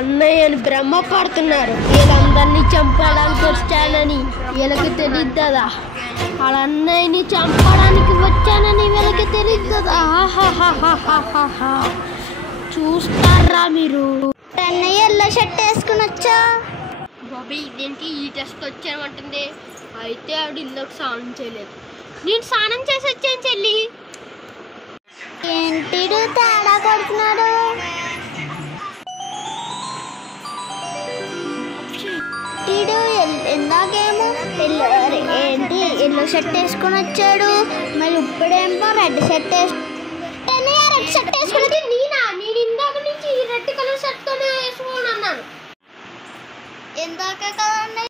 అన్నయ్యని బ్రహ్మ పడుతున్నారు. వీళ్ళందరినీ చంపడానికి వచ్చానని వీళ్ళకి తెలియదా? వాళ్ళ అన్నయ్యని చంపడానికి వచ్చానని వీళ్ళకి తెలియదా? చూస్తారా మీరు? అన్నయ్య ఎల్లో షర్ట్ వేసుకుని వచ్చా బాబీ ఇదేంటి ఈ టెస్ట్ వచ్చామంటుంది. అయితే ఆవిడ ఇందాక స్నానం చేయలేదు. నేను స్నానం చేసి వచ్చాను చెల్లి. ఏంటి తేడా కొడుతున్నాడు? ఇందాకేమో ఏంటి ఎల్లో షర్ట్ వేసుకొని వచ్చాడు, మళ్ళీ ఇప్పుడేమో రెడ్ షర్ట్ రెడ్ షర్ట్ వేసుకున్నది నేను ఇందాక నుంచి రెడ్ కలర్ షర్ట్ తోనే వేసుకోని అన్నాను. ఇందాకే కదండి